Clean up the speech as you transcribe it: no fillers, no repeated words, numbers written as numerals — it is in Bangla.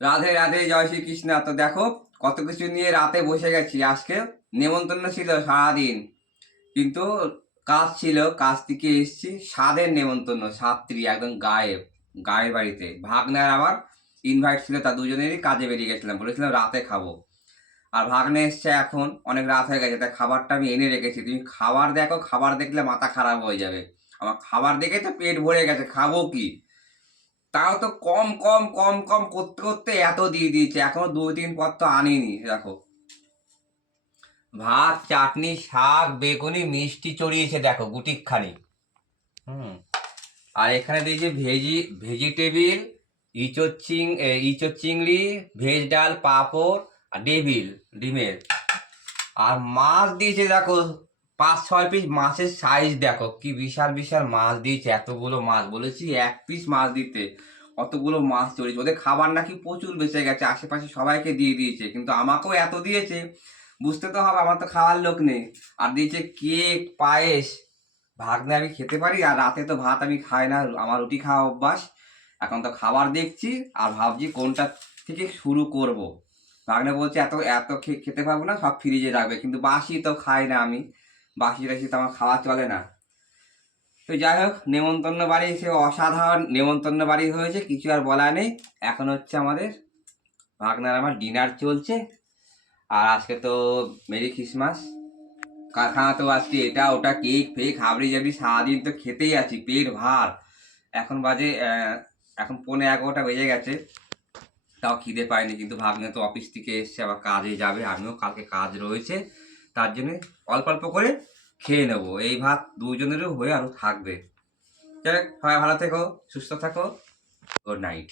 রাধে রাধে, জয় শ্রীকৃষ্ণ। তো দেখো কত কিছু নিয়ে রাতে বসে গেছি। আজকে নেমন্তন্ন ছিল সারাদিন, কিন্তু কাজ ছিল, কাজ থেকে এসছি। স্বাদের নেমন্তন্ন, সাত্রী একদম গায়ের বাড়িতে ভাগ্নার আমার ইনভাইট ছিল, তা দুজনেরই কাজে বেরিয়ে গেছিলাম, বলেছিলাম রাতে খাবো। আর ভাগ্নে এসছে এখন, অনেক রাত হয়ে গেছে, তাই খাবারটা আমি এনে রেখেছি। তুমি খাবার দেখো, খাবার দেখলে মাথা খারাপ হয়ে যাবে। আমার খাবার দেখে তো পেট ভরে গেছে, খাবো কি। তাও তো কম কম কম কম করতে করতে এত দিয়ে দিয়েছে, এখনো 2-3 পদ তো আনিনি। দেখো, ভাত, চাটনি, শাক, বেগুনি, মিষ্টি চড়িয়েছে দেখো গুটিকখানি। হুম। আর এখানে দিয়েছে ভেজিটেবিল, ইঁচড় চিংড়ি, ভেজ ডাল, পাঁপড়, আর ডিমের। আর মাছ দিয়েছে দেখো 5-6 পিস মাছের সাইজ দেখো, কি বিশাল বিশাল মাছ দিয়েছে। এতগুলো মাছ, বলেছি 1 পিস মাছ দিতে, অতগুলো মাছ চড়িয়েছে। ওদের খাবার নাকি প্রচুর বেঁচে গেছে, আশেপাশে সবাইকে দিয়ে দিয়েছে, কিন্তু আমাকেও এত দিয়েছে। বুঝতে তো হবে, আমার তো খাওয়ার লোক নেই। আর দিয়েছে কেক, পায়েস। ভাগ্নে আমি খেতে পারি, আর রাতে তো ভাত আমি খাই না, আমার রুটি খাওয়া অভ্যাস। এখন তো খাবার দেখছি আর ভাবছি কোনটা থেকে শুরু করব। ভাগ্নে বলছে এত এত খেতে পারবো না, সব ফ্রিজে রাখবে, কিন্তু বাসি তো খাই না আমি। বাসি টাসি তো আমার খাওয়া চলে না। তো যাই হোক, নেমন্তন্ন বাড়ি সে অসাধারণ নেমন্তন্ন বাড়ি হয়েছে, কিছু আর বলা নেই। এখন হচ্ছে আমাদের ভাগনার আমার ডিনার চলছে। আর আজকে তো মেরি ক্রিসমাস। কারখানা তো আজকে এটা ওটা কেক ফেক হাবড়ি জাবড়ি সারাদিন তো খেতেই আছি, পেট ভার। এখন বাজে এখন 11:45 বেজে গেছে, তাও খিদে পায়নি। কিন্তু ভাগ্নে তো অফিস থেকে এসছে, আবার কাজে যাবে, আমিও কালকে কাজ রয়েছে, তার জন্য অল্প অল্প করে খেয়ে নেবো। এই ভাত দুজনেরও হয়ে আরও থাকবে। যাই হোক, সবাই ভালো থেকো, সুস্থ থাকো। Good night.